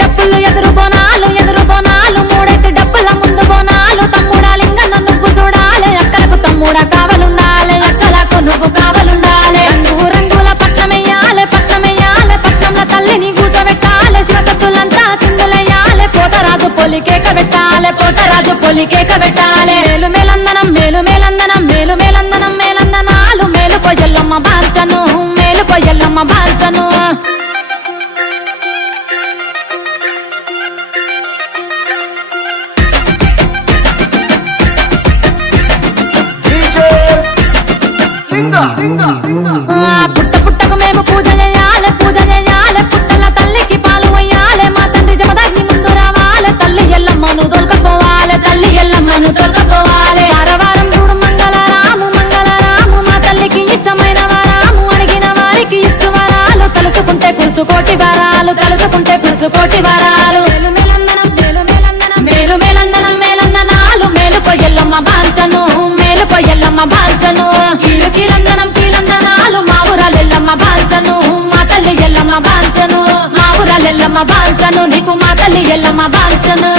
డప్పులు ఎదురు బోనాలు మూడేసి డప్పుల ముందు బోనాలు తమ్ముడా లింగన్న నువ్వు చూడాలి అక్కలకు తమ్ముడా కావలుండాలి అక్కలకు నువ్వు కావలుండాలి రంగుల పట్నమెయ్యాలి పట్నంలో తల్లిని కూసబెట్టాలి శివసత్తులంతా సింధులయ్యాలి పోతరాజు పొలికేక పెట్టాలి మేలు మేలందనం మేలుకో ఎల్లమ్మ బాల్చను పుట్టకు మేము పూజ చేయాలి పుట్టల తల్లికి పాలు వయ్యాలి మా తండ్రి జమదగ్ని ముందు రావాలి తల్లి ఎల్లమ్మను తొలకపోవాలి వారం చూడు మంగళరాము మా తల్లికి ఇష్టమైన వారాము అడిగిన వారికి ఇచ్చు వరాలు తలుసుకుంటే కురుసుకోటి వరాలు మేలందనాలు మేలుకో ఎల్లమ్మ బాల్చను కీలందనాలు మా ఊరాలెల్లమ్మ బాల్చను మా తల్లి ఎల్లమ్మ బాల్చను నీకు మా తల్లి ఎల్లమ్మ బాల్చను.